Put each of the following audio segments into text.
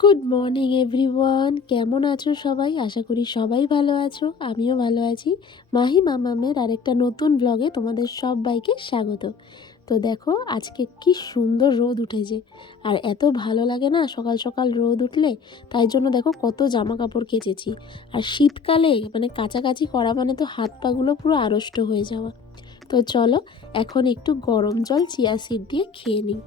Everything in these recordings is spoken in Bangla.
গুড মর্নিং এভরিওয়ান, কেমন আছো সবাই? আশা করি সবাই ভালো আছো, আমিও ভালো আছি। মাহি মামামের আরেকটা নতুন ব্লগে তোমাদের সবাইকে স্বাগত। তো দেখো আজকে কি সুন্দর রোদ উঠেছে, আর এত ভালো লাগে না সকাল সকাল রোদ উঠলে। তাই জন্য দেখো কত জামা কাপড় কেচেছি। আর শীতকালে মানে কাচাকাচি করা মানে তো হাত পাগুলো পুরো আড়ষ্ট হয়ে যাওয়া। তো চলো এখন একটু গরম জল চিয়া সিড দিয়ে খেয়ে নিই।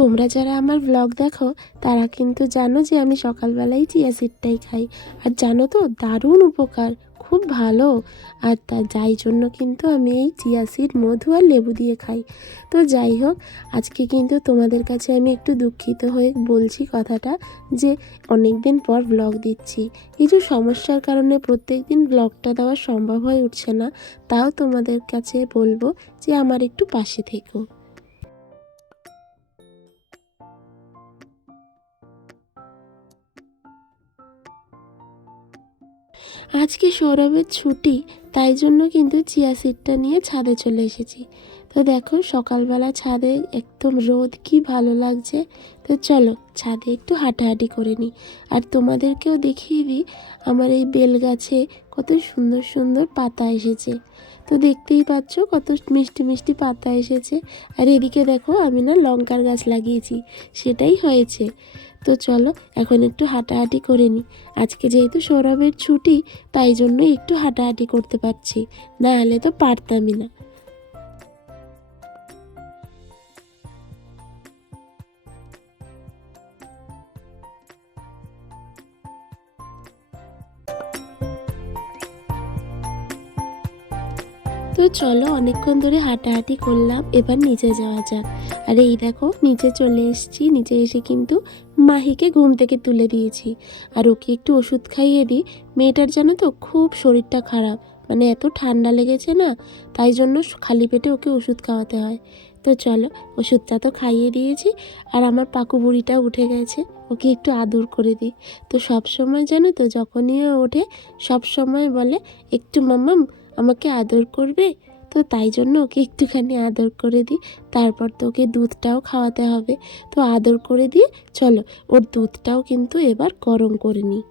তোমরা যারা আমার ব্লগ দেখো তারা কিন্তু জানো যে আমি সকালবেলায় চিয়া সিডটাই খাই। আর জানো তো দারুণ উপকার, খুব ভালো। আর যাই জন্য কিন্তু আমি এই চিয়া সিড মধু আর লেবু দিয়ে খাই। তো যাই হোক, আজকে কিন্তু তোমাদের কাছে আমি একটু দুঃখিত হয়ে বলছি কথাটা, যে অনেক দিন পর ব্লগ দিচ্ছি। কিছু সমস্যার কারণে প্রত্যেক দিন ব্লগটা দেওয়া সম্ভব হয়ে উঠছে না। তাও তোমাদের কাছে বলবো যে আমার একটু পাশে থেকো। আজকে সৌরভের ছুটি, তাই জন্য কিন্তু চিয়া সিডটা নিয়ে ছাদে চলে এসেছি। তো দেখো সকালবেলা ছাদে একদম রোদ, কি ভালো লাগছে। তো চলো ছাদে একটু হাঁটাহাঁটি করে নিই, আর তোমাদেরকেও দেখিয়ে দিই আমার এই বেল গাছে কত সুন্দর সুন্দর পাতা এসেছে। তো দেখতেই পাচ্ছ কত মিষ্টি মিষ্টি পাতা এসেছে। আর এদিকে দেখো আমি না লঙ্কার গাছ লাগিয়েছি, সেটাই হয়েছে। তো চলো এখন একটু হাঁটাহাঁটি করে নিই। আজকে যেহেতু সৌরভের ছুটি, তাই জন্য একটু হাঁটাহাঁটি করতে পারছি, না হলে তো পারতামই না। তো চলো অনেকক্ষণ ধরে হাঁটাহাঁটি করলাম, এবার নিচে যাওয়া যাক। আর এই দেখো নিচে চলে এসেছি, নিচে এসে কিন্তু মাহিকে ঘুম থেকে তুলে দিয়েছি। আর ওকে একটু ওষুধ খাইয়ে দিই। মেয়েটার জানো তো খুব শরীরটা খারাপ, মানে এত ঠান্ডা লেগেছে না, তাই জন্য খালি পেটে ওকে ওষুধ খাওয়াতে হয়। তো চলো ওষুধটা তো খাইয়ে দিয়েছি, আর আমার পাকু বুড়িটাও উঠে গেছে, ওকে একটু আদর করে দিই। তো সব সময় জানো তো যখনই ও ওঠে সব সময় বলে একটু মাম্মাম আমাকে আদর করবে। তো তাই জন্য ওকে একটুখানি আদর করে দিই। তারপর তো ওকে দুধটাও খাওয়াতে হবে। তো আদর করে দিয়ে চলো ওর দুধটাও কিন্তু এবার গরম করে নিই।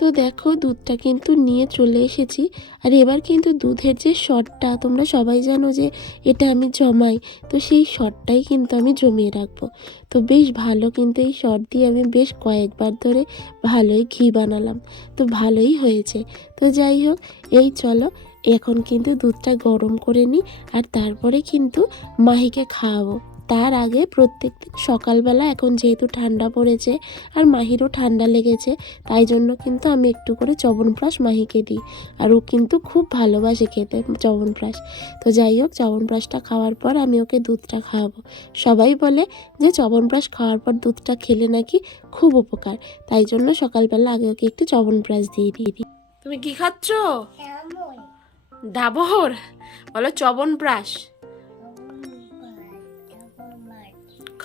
তো দেখো দুধটা কিন্তু নিয়ে চলে এসেছি। আর এবার কিন্তু দুধের যে শটটা, তোমরা সবাই জানো যে এটা আমি জমাই, তো সেই শটটাই কিন্তু আমি জমিয়ে রাখবো। তো বেশ ভালো, কিন্তু এই শট দিয়ে আমি বেশ কয়েকবার ধরে ভালোই ঘি বানালাম, তো ভালোই হয়েছে। তো যাই হোক, এই চলো এখন কিন্তু দুধটা গরম করে নিই, আর তারপরে কিন্তু মাহিকে খাওয়াবো। তার আগে প্রত্যেকদিন সকালবেলা, এখন যেহেতু ঠান্ডা পড়েছে আর মাহিরও ঠান্ডা লেগেছে, তাই জন্য কিন্তু আমি একটু করে চ্যবনপ্রাশ মাহিকে দিই। আর ও কিন্তু খুব ভালোবাসে খেতে চ্যবনপ্রাশ। তো যাই হোক, চ্যবনপ্রাশটা খাওয়ার পর আমি ওকে দুধটা খাওয়াবো। সবাই বলে যে চ্যবনপ্রাশ খাওয়ার পর দুধটা খেলে নাকি খুব উপকার, তাই জন্য সকালবেলা আগে ওকে একটু চ্যবনপ্রাশ দিয়ে দিই। তুমি কি খাচ্ছ? ডাবর? বলো চ্যবনপ্রাশ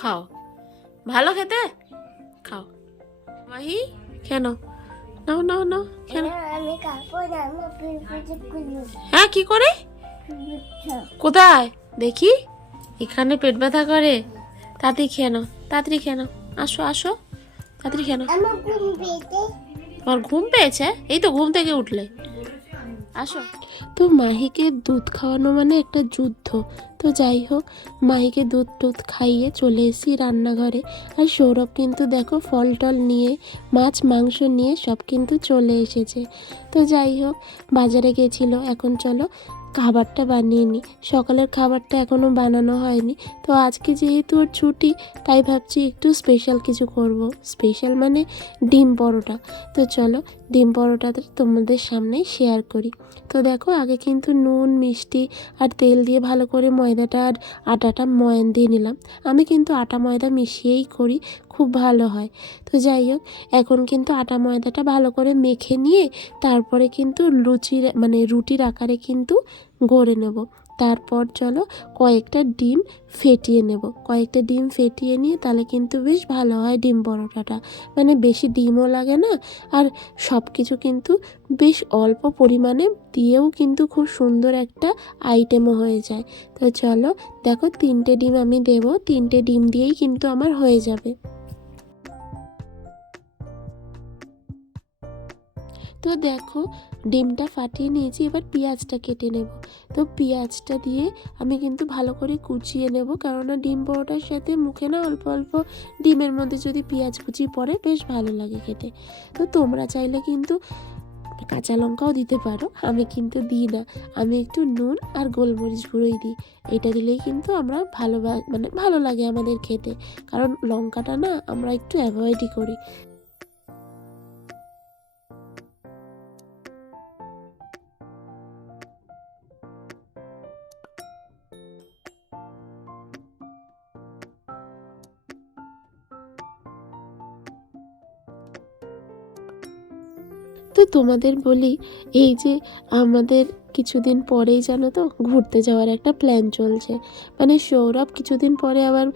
খাও, ভালো খেতে, খাও। মাহি কেন? নাও নাও নাও, কেন? হ্যাঁ কি করে? কোথায় দেখি? এখানে পেট ব্যথা করে? তাড়াতাড়ি খেয়ে নাও, তাড়াতাড়ি খেয়ে নাও, আসো আসো, তাড়াতাড়ি খেয়ে নাও। তোমার ঘুম পেয়েছে? এই তো ঘুম থেকে উঠলে, আসো। তো মাহিকে দুধ খাওয়ানো মানে একটা যুদ্ধ। তো যাই হোক, মাহিকে দুধ টুধ খাইয়ে চলে এসেছি রান্নাঘরে। আর সৌরভ কিন্তু দেখো ফল টল নিয়ে, মাছ মাংস নিয়ে সব কিন্তু চলে এসেছে। তো যাই হোক, বাজারে গেছিলো, এখন চলো খাবারটা বানিয়ে নিই। সকালের খাবারটা এখনও বানানো হয়নি। তো আজকে যেহেতু ওর ছুটি, তাই ভাবছি একটু স্পেশাল কিছু করব। স্পেশাল মানে ডিম পরোটা। তো চলো ডিম পরোটাটা তোমাদের সামনে শেয়ার করি। তো দেখো আগে কিন্তু নুন মিষ্টি আর তেল দিয়ে ভালো করে ময়দাটা আর আটাটা ময়ান দিয়ে নিলাম। আমি কিন্তু আটা ময়দা মিশিয়েই করি, খুব ভালো হয়। তো যাই হোক, এখন কিন্তু আটা ময়দাটা ভালো করে মেখে নিয়ে তারপরে কিন্তু লুচির মানে রুটির আকারে কিন্তু গড়ে নেব। তারপর চলো কয়েকটা ডিম ফেটিয়ে নেব। কয়েকটা ডিম ফেটিয়ে নিয়ে তাহলে কিন্তু বেশ ভালো হয় ডিম পরোটাটা, মানে বেশি ডিমও লাগে না, আর সব কিছু কিন্তু বেশ অল্প পরিমাণে দিয়েও কিন্তু খুব সুন্দর একটা আইটেমও হয়ে যায়। তো চলো দেখো 3টে ডিম আমি দেব, 3টে ডিম দিয়েই কিন্তু আমার হয়ে যাবে। তো দেখো ডিমটা ফাটিয়ে নিয়েছি, এবার পেঁয়াজটা কেটে নেব। তো পেঁয়াজটা দিয়ে আমি কিন্তু ভালো করে কুচিয়ে নেব, কেননা ডিম পরোটার সাথে মুখে না অল্প অল্প ডিমের মধ্যে যদি পেঁয়াজ কুচি পড়ে বেশ ভালো লাগে খেতে। তো তোমরা চাইলে কিন্তু কাঁচা লঙ্কাও দিতে পারো, আমি কিন্তু দিই না, আমি একটু নুন আর গোলমরিচ গুঁড়োই দিই। এটা দিলেই কিন্তু আমরা মানে ভালো লাগে আমাদের খেতে, কারণ লঙ্কাটা না আমরা একটু অ্যাভয়েডই করি। তো তোমাদের বলি, এই যে আমাদের কিছুদিন পরেই জানো তো ঘুরতে যাওয়ার একটা প্ল্যান চলছে, মানে সৌরভ কিছুদিন পরে আবার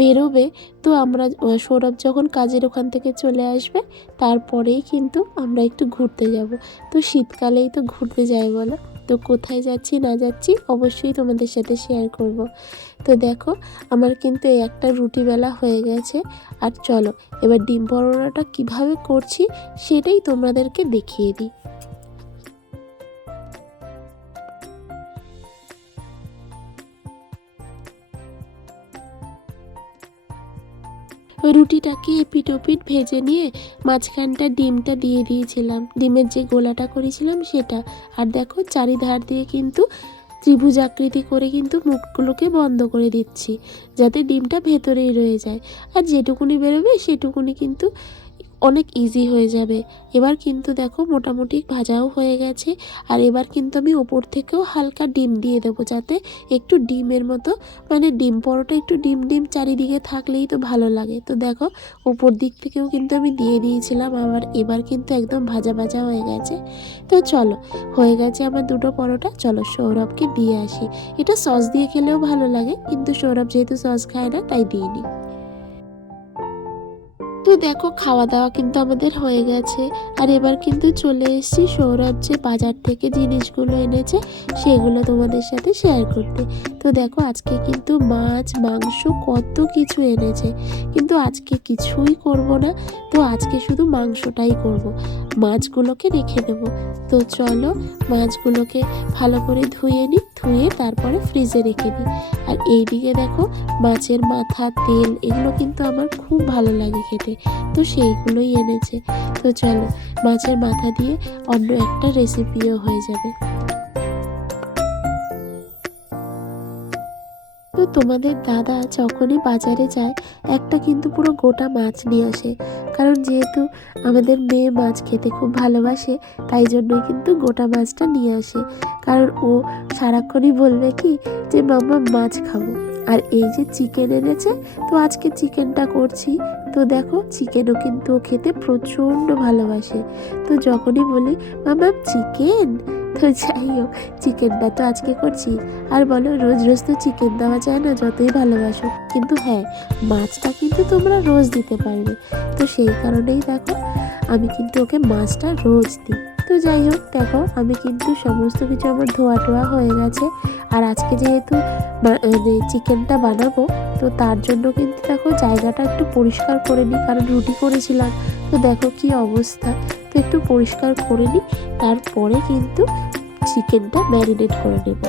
বেরোবে। তো আমরা সৌরভ যখন কাজের ওখান থেকে চলে আসবে তারপরেই কিন্তু আমরা একটু ঘুরতে যাব। তো শীতকালেই তো ঘুরতে যাই বলো, তো কোথায় যাচ্ছি না যাচ্ছি অবশ্যই তোমাদের সাথে শেয়ার করব। তো দেখো আমার কিন্তু এই একটা রুটি বেলা হয়ে গেছে, আর চলো এবার ডিম পরোটাটা কিভাবে করছি সেটাই তোমাদেরকে দেখিয়ে দিই। ওই রুটিটাকে এপিট ওপিট ভেজে নিয়ে মাঝখানটা ডিমটা দিয়ে দিয়েছিলাম, ডিমের যে গোলাটা করেছিলাম সেটা। আর দেখো চারিধার দিয়ে কিন্তু ত্রিভুজ আকৃতি করে কিন্তু মুখগুলোকে বন্ধ করে দিচ্ছি, যাতে ডিমটা ভেতরেই রয়ে যায়, আর যেটুকুনি বেরোবে সেটুকুনি কিন্তু অনেক ইজি হয়ে যাবে। এবার কিন্তু দেখো মোটামুটি ভাজাও হয়ে গেছে, আর এবার কিন্তু আমি ওপর থেকেও হালকা ডিম দিয়ে দেবো, যাতে একটু ডিমের মতো, মানে ডিম পরোটা একটু ডিম ডিম চারিদিকে থাকলেই তো ভালো লাগে। তো দেখো ওপর দিক থেকেও কিন্তু আমি দিয়ে দিয়েছিলাম, আবার এবার কিন্তু একদম ভাজা ভাজা হয়ে গেছে। তো চলো হয়ে গেছে আমার দুটো পরোটা, চলো সৌরভকে দিয়ে আসি। এটা সস দিয়ে খেলেও ভালো লাগে, কিন্তু সৌরভ যেহেতু সস খায় না তাই দিইনি। তো দেখো খাওয়া দাওয়া কিন্তু আমাদের হয়ে গেছে, আর এবার কিন্তু চলে এসেছি সৌরভ যে বাজার থেকে জিনিসগুলো এনেছে সেগুলো তোমাদের সাথে শেয়ার করতে। তো দেখো আজকে কিন্তু মাছ মাংস কত কিছু এনেছে, কিন্তু আজকে কিছুই করব না, তো আজকে শুধু মাংসটাই করব, মাছগুলোকে রেখে দেবো। তো চলো মাছগুলোকে ভালো করে ধুয়ে নিই, ধুয়ে তারপরে ফ্রিজে রেখে দিই। আর এইদিকে দেখো মাছের মাথা তেল এগুলো কিন্তু আমার খুব ভালো লাগে খেতে, তো সেইগুলোই এনেছে। তো চলো মাছের মাথা দিয়ে অন্য একটা রেসিপিও হয়ে যাবে। তো তোমাদের দাদা যখনই বাজারে যায় একটা কিন্তু পুরো গোটা মাছ নিয়ে আসে, কারণ যেহেতু আমাদের মেয়ে মাছ খেতে খুব ভালোবাসে তাই জন্যই কিন্তু গোটা মাছটা নিয়ে আসে। কারণ ও সারাক্ষণই বলবে কি যে মাম্মা মাছ খাবো। আর এই যে চিকেন এনেছে, তো আজকে চিকেনটা করছি। তো দেখো চিকেনও কিন্তু ও খেতে প্রচণ্ড ভালোবাসে। তো যখনই বলি মাম্মা চিকেন, তো যাই হোক চিকেনটা তো আজকে করছি। আর বলো রোজ রোজ তো চিকেন দেওয়া যায় না যতই ভালোবাসো, কিন্তু হ্যাঁ মাছটা কিন্তু তোমরা রোজ দিতে পারবে। তো সেই কারণেই দেখো আমি কিন্তু ওকে মাছটা রোজ দিই। তো যাই হোক দেখো আমি কিন্তু সমস্ত কিছু আমার ধোয়া টোয়া হয়ে গেছে, আর আজকে যেহেতু চিকেনটা বানাবো তো তার জন্য কিন্তু দেখো জায়গাটা একটু পরিষ্কার করে নিই, কারণ রুটি করেছিলাম তো দেখো কি অবস্থা। তো একটু পরিষ্কার করে নিই, তারপরে কিন্তু চিকেনটা ম্যারিনেট করে নেব।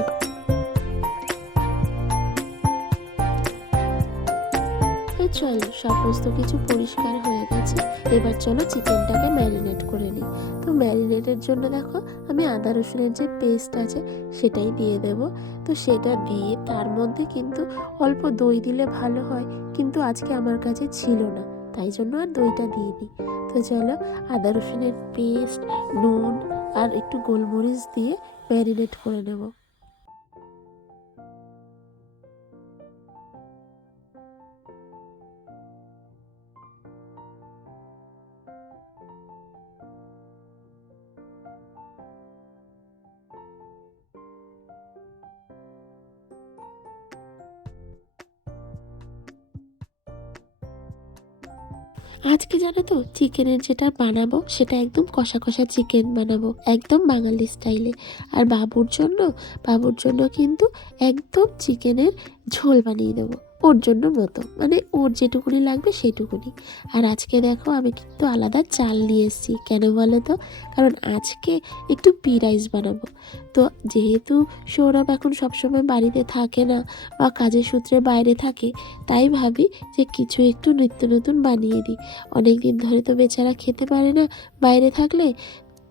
তো চলো সমস্ত কিছু পরিষ্কার হয়ে গেছে, এবার চলো চিকেনটাকে ম্যারিনেট করে নিই। তো ম্যারিনেটের জন্য দেখো আমি আদা রসুনের যে পেস্ট আছে সেটাই দিয়ে দেব। তো সেটা দিয়ে তার মধ্যে কিন্তু অল্প দই দিলে ভালো হয়, কিন্তু আজকে আমার কাছে ছিল না তাই জন্য আর দইটা দিইনি। তো চলো আদা রসুনের পেস্ট, নুন আর একটু গোলমরিচ দিয়ে ম্যারিনেট করে নেব। আজকে জানো তো চিকেনের যেটা বানাবো সেটা একদম কষা কষা চিকেন বানাবো, একদম বাঙালি স্টাইলে। আর বাবুর জন্য কিন্তু একদম চিকেনের ঝোল বানিয়ে দেবো, ওর জন্য মতো, মানে ওর যেটুকুনি লাগবে সেটুকুনি। আর আজকে দেখো আমি কিন্তু আলাদা চাল নিয়ে এসেছি, কেন বলো তো? কারণ আজকে একটু পি রাইস বানাবো। তো যেহেতু সৌরভ এখন সবসময় বাড়িতে থাকে না বা কাজের সূত্রে বাইরে থাকে, তাই ভাবি যে কিছু একটু নিত্য নতুন বানিয়ে দিই। অনেক দিন ধরে তো বেচারা খেতে পারে না বাইরে থাকলে,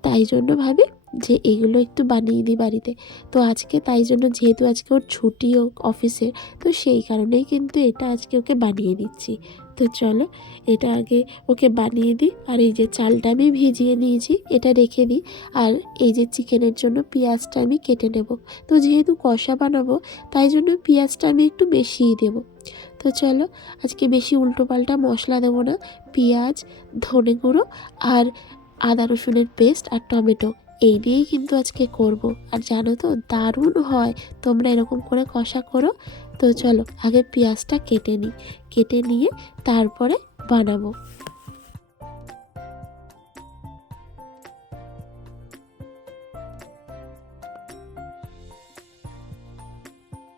তাই জন্য ভাবি যে এগুলো একটু বানিয়ে দিই বাড়িতে। তো আজকে তাই জন্য, যেহেতু আজকে ওর ছুটিও অফিসের, তো সেই কারণেই কিন্তু এটা আজকে ওকে বানিয়ে দিচ্ছি। তো চলো এটা আগে ওকে বানিয়ে দিই। আর এই যে চালটা আমি ভিজিয়ে নিয়েছি, এটা রেখে দিই। আর এই যে চিকেনের জন্য পেঁয়াজটা আমি কেটে নেব। তো যেহেতু কষা বানাবো, তাই জন্য পেঁয়াজটা আমি একটু বেশিই দেবো। তো চলো আজকে বেশি উল্টোপাল্টা মশলা দেবো না। পেঁয়াজ, ধনে গুঁড়ো আর আদা রসুনের পেস্ট আর টমেটো, এই দিয়েই কিন্তু আজকে করব। আর জানো তো দারুণ হয়, তোমরা এরকম করে কষা করো। তো চলো আগে পেঁয়াজটা কেটে নিই, কেটে নিয়ে তারপরে বানাবো।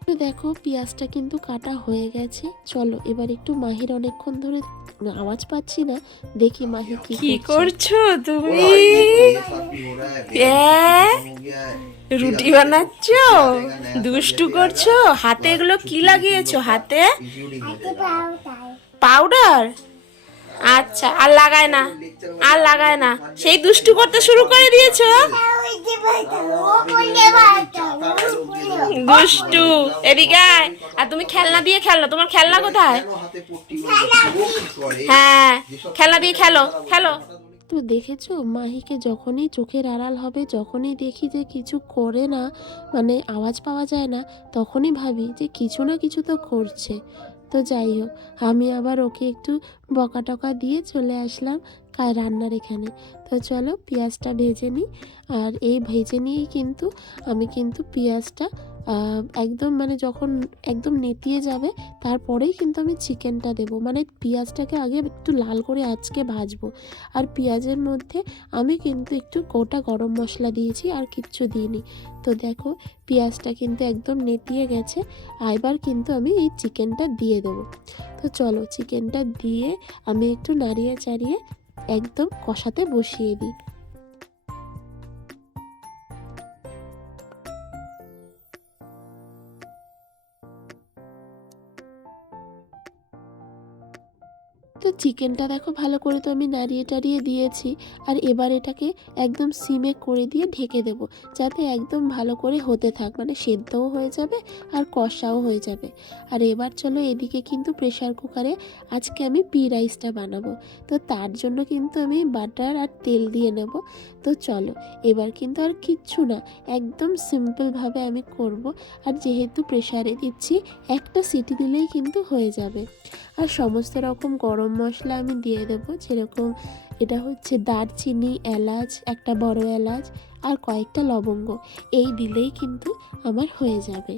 তো দেখো পেঁয়াজটা কিন্তু কাটা হয়ে গেছে। চলো এবার একটু মাহির অনেকক্ষণ ধরে আওয়াজ পাচ্ছি না, দেখি মাহি কি করছো তুমি। রুটি বানাচ্ছো, দুষ্টু করছো, হাতে এগুলো কি লাগিয়েছো? হাতে পাউডার? আচ্ছা, আর লাগায় না, আর লাগায় না, সেই দুষ্টু করতে শুরু করে দিয়েছো। দুষ্টু, এদিকে আয়। আর তুমি খেলনা দিয়ে খেলো, তোমার খেলনা কোথায়? হ্যাঁ, খেলনা দিয়ে খেলো, খেলো। তো দেখেছো মাহিকে যখনই চোখের আড়াল হবে, যখনই দেখি যে কিছু করে না, মানে আওয়াজ পাওয়া যায় না, তখনই ভাবি যে কিছু না কিছু তো করছে। তো যাই হোক, আমি আবার ওকে একটু বকা টকা দিয়ে চলে আসলাম রান্নার এখানে। তো চলো পেঁয়াজটা ভেজে নিই। আর এই ভেজে নিয়েই কিন্তু আমি কিন্তু পেঁয়াজটা একদম মানে যখন একদম নেতিয়ে যাবে, তারপরেই কিন্তু আমি চিকেনটা দেবো। মানে পেঁয়াজটাকে আগে একটু লাল করে আজকে ভাজবো। আর পেঁয়াজের মধ্যে আমি কিন্তু একটু গোটা গরম মশলা দিয়েছি, আর কিচ্ছু দিইনি। তো দেখো পেঁয়াজটা কিন্তু একদম নেতিয়ে গেছে। এবার কিন্তু আমি এই চিকেনটা দিয়ে দেবো। তো চলো চিকেনটা দিয়ে আমি একটু নাড়িয়ে চাড়িয়ে একদম কষাতে বসিয়ে দিই। তো চিকেনটা দেখো ভালো করে তো আমি নাড়িয়ে টাড়িয়ে দিয়েছি। আর এবার এটাকে একদম সিমে করে দিয়ে ঢেকে দেব, যাতে একদম ভালো করে হতে থাক, মানে সেদ্ধও হয়ে যাবে আর কষাও হয়ে যাবে। আর এবার চলো এদিকে কিন্তু প্রেশার কুকারে আজকে আমি পি রাইসটা বানাবো। তো তার জন্য কিন্তু আমি বাটার আর তেল দিয়ে নেব। তো চলো এবার কিন্তু আর কিচ্ছু না, একদম সিম্পলভাবে আমি করব। আর যেহেতু প্রেশারে দিচ্ছি, একটা সিটি দিলেই কিন্তু হয়ে যাবে। আর সমস্ত রকম গরম মশলা আমি দিয়ে দেবো, যেরকম এটা হচ্ছে দারচিনি, এলাচ, একটা বড় এলাচ আর কয়েকটা লবঙ্গ, এই দিলেই কিন্তু আমার হয়ে যাবে।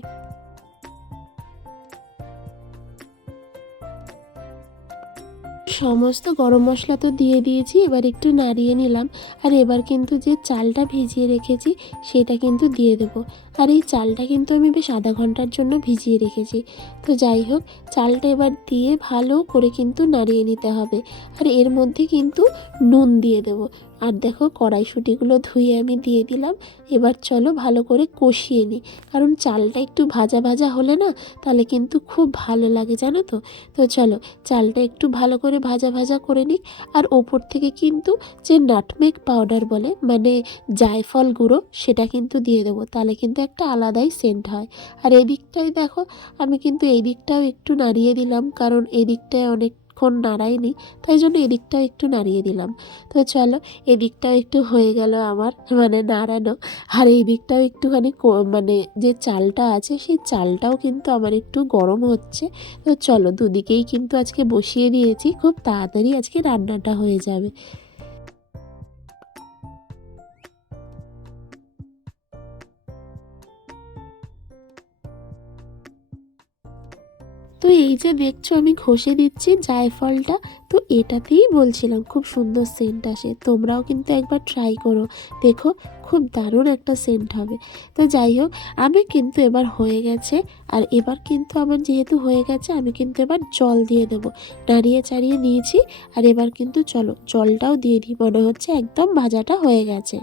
সমস্ত গরম মশলা তো দিয়ে দিয়েছি, এবার একটু নাড়িয়ে নিলাম। আর এবার কিন্তু যে চালটা ভিজিয়ে রেখেছি সেটা কিন্তু দিয়ে দেবো। আর এই চালটা কিন্তু আমি বেশ আধা ঘন্টার জন্য ভিজিয়ে রেখেছি। তো যাই হোক, চালটা এবার দিয়ে ভালো করে কিন্তু নাড়িয়ে নিতে হবে। আর এর মধ্যে কিন্তু নুন দিয়ে দেবো। আর দেখো কড়াইশুঁটিগুলো ধুয়ে আমি দিয়ে দিলাম। এবার চলো ভালো করে কষিয়ে নিই, কারণ চালটা একটু ভাজা ভাজা হলে না, তাহলে কিন্তু খুব ভালো লাগে জানো তো। তো চলো চালটা একটু ভালো করে ভাজা ভাজা করে নিই। আর ওপর থেকে কিন্তু যে নাটমেগ পাউডার বলে, মানে জায়ফল গুঁড়ো, সেটা কিন্তু দিয়ে দেবো, তাহলে কিন্তু একটা আলাদাই সেন্ট হয়। আর এদিকটাই দেখো আমি কিন্তু এই দিকটাও একটু নাড়িয়ে দিলাম, কারণ এই দিকটায় অনেকক্ষণ নাড়াইনি, তাই জন্য এদিকটাও একটু নাড়িয়ে দিলাম। তো চলো এদিকটাও একটু হয়ে গেল আমার, মানে নাড়ানো। আর এই দিকটাও একটুখানি মানে যে চালটা আছে সেই চালটাও কিন্তু আমার একটু গরম হচ্ছে। তো চলো দুদিকেই কিন্তু আজকে বসিয়ে দিয়েছি, খুব তাড়াতাড়ি আজকে রান্নাটা হয়ে যাবে। তো এই যে দেখছো আমি ঘষে দিচ্ছি জায়ফলটা, তো এটাতেই বলছিলাম খুব সুন্দর সেন্ট আসে। তোমরাও কিন্তু একবার ট্রাই করো, দেখো খুব দারুণ একটা সেন্ট হবে। তো যাই হোক, আমি কিন্তু এবার হয়ে গেছে। আর এবার কিন্তু আমার যেহেতু হয়ে গেছে, আমি কিন্তু এবার জল দিয়ে দেবো। নাড়িয়ে চাড়িয়ে নিয়েছি। আর এবার কিন্তু চলো জলটাও দিয়ে দিই, মনে হচ্ছে একদম ভাজাটা হয়ে গেছে।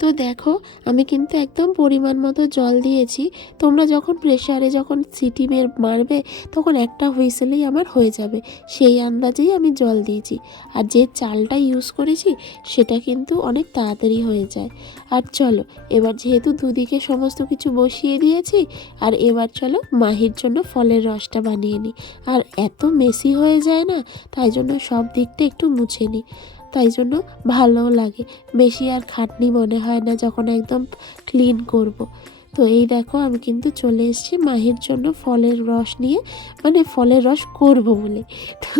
তো দেখো আমি কিন্তু একদম পরিমাণ মতো জল দিয়েছি। তোমরা যখন প্রেসারে যখন সিটি মারবে তখন একটা হুইসেলেই আমার হয়ে যাবে, সেই আন্দাজেই আমি জল দিয়েছি। আর যে চালটা ইউজ করেছি সেটা কিন্তু অনেক তাড়াতাড়ি হয়ে যায়। আর চলো এবার যেহেতু দুদিকে সমস্ত কিছু বসিয়ে দিয়েছি, আর এবার চলো মাহির জন্য ফলের রসটা বানিয়ে নিই। আর এত মেসি হয়ে যায় না, তাই জন্য সব দিকটা একটু মুছে নিই, তাই জন্য ভালোও লাগে। বেশি আর খাটনি মনে হয় না যখন একদম ক্লিন করব। তো এই দেখো আমি কিন্তু চলে এসেছি মাহির জন্য ফলের রস নিয়ে, মানে ফলের রস করব বলে। তো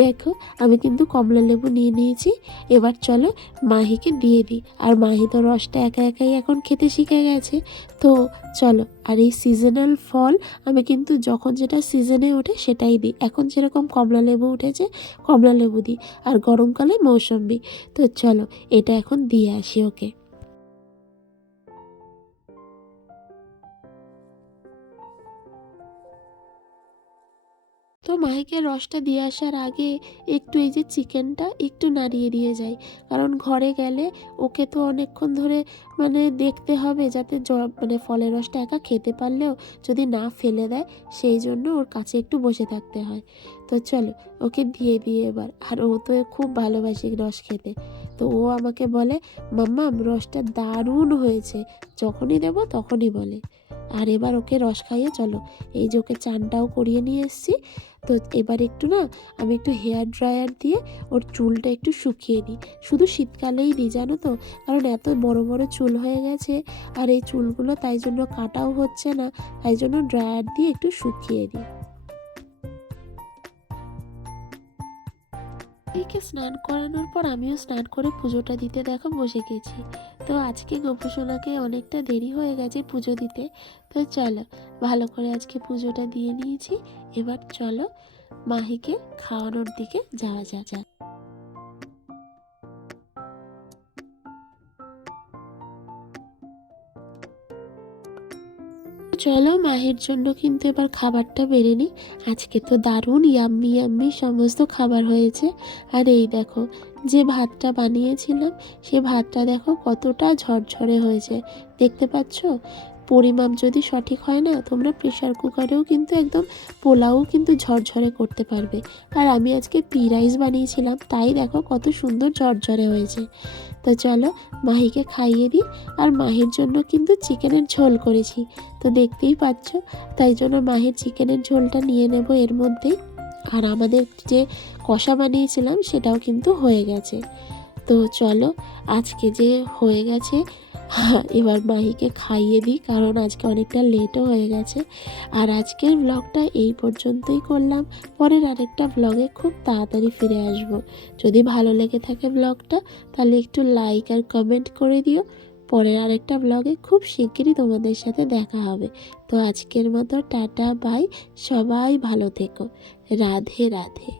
দেখো আমি কিন্তু কমলা লেবু নিয়ে নিয়েছি। এবার চলো মাহিকে দিয়ে দিই। আর মাহি তো রসটা একা একাই এখন খেতে শিখে গেছে। তো চলো, আর এই সিজনাল ফল আমি কিন্তু যখন যেটা সিজনে ওঠে সেটাই দিই। এখন যেরকম কমলা লেবু উঠেছে, কমলা লেবু দিই। আর গরমকালে মৌসম্বি। তো চলো এটা এখন দিয়ে আসি ওকে। তো মাহিকে রসটা দিয়ে আসার আগে একটু এই যে চিকেনটা একটু নাড়িয়ে দিয়ে যাই, কারণ ঘরে গেলে ওকে তো অনেকক্ষণ ধরে মানে দেখতে হবে যাতে মানে ফলের রসটা একা খেতে পারলেও যদি না ফেলে দেয়, সেই জন্য ওর কাছে একটু বসে থাকতে হয়। তো চলো ওকে দিয়ে দিয়ে এবার। আর ও তো খুব ভালোবাসে রস খেতে। তো ও আমাকে বলে, মাম্মাম রসটা দারুণ হয়েছে, যখনই দেবো তখনই বলে। আর এবার ওকে রস খাইয়ে চলো, এই যে ওকে চানটাও করিয়ে নিয়ে এসেছি। তো এবার একটু না আমি একটু হেয়ার ড্রায়ার দিয়ে ওর চুলটা একটু শুকিয়ে দিই। শুধু শীতকালেই দিই জানো তো, কারণ এত বড় বড় চুল হয়ে গেছে। আর এই চুলগুলো তাই জন্য কাটাও হচ্ছে না, তাই জন্য ড্রায়ার দিয়ে একটু শুকিয়ে দিই। একে স্নান করানোর পর আমিও স্নান করে পুজোটা দিতে দেখো বসে গেছি। তো আজকে গোপসোনাকে অনেকটা দেরি হয়ে গেছে পুজো দিতে। তো চলো ভালো করে আজকে পুজোটা দিয়ে নিয়েছি। এবার চলো মাহিকে খাওয়ানোর দিকে যাওয়া যাক। চলো মাহির জন্য কিন্তু এবার খাবারটা বেড়ে নিই। আজকে তো দারুণ ইয়াম্মি ইয়াম্মি সমস্ত খাবার হয়েছে। আর এই দেখো যে ভাতটা বানিয়েছিলাম, সে ভাতটা দেখো কতটা ঝরঝরে হয়েছে, দেখতে পাচ্ছ? পরিমাপ যদি সঠিক হয় না, তোমরা প্রেশার কুকারেও কিন্তু একদম পোলাও কিন্তু ঝরঝরে করতে পারবে। আর আমি আজকে পি রাইস বানিয়েছিলাম, তাই দেখো কত সুন্দর ঝরঝরে হয়েছে। তো চলো মাহিকে খাইয়ে দিই। আর মাহির জন্য কিন্তু চিকেনের ঝোল করেছি, তো দেখতেই পাচ্ছ। তাই জন্য মাহির চিকেনের ঝোলটা নিয়ে নেব এর মধ্যেই। আর আমাদের যে কষা বানিয়েছিলাম সেটাও কিন্তু হয়ে গেছে। তো চলো আজকে যে হয়ে গেছে, এবার মাহিকে খাইয়ে দিই, কারণ আজকে অনেকটা লেটও হয়ে গেছে। আর আজকের ব্লগটা এই পর্যন্তই করলাম। পরের আরেকটা ব্লগে খুব তাড়াতাড়ি ফিরে আসব। যদি ভালো লেগে থাকে ব্লগটা, তাহলে একটু লাইক আর কমেন্ট করে দিও। পরের আরেকটা ব্লগে খুব শিগগিরই তোমাদের সাথে দেখা হবে। তো আজকের মতো টাটা বাই, সবাই ভালো থেকো। রাধে রাধে।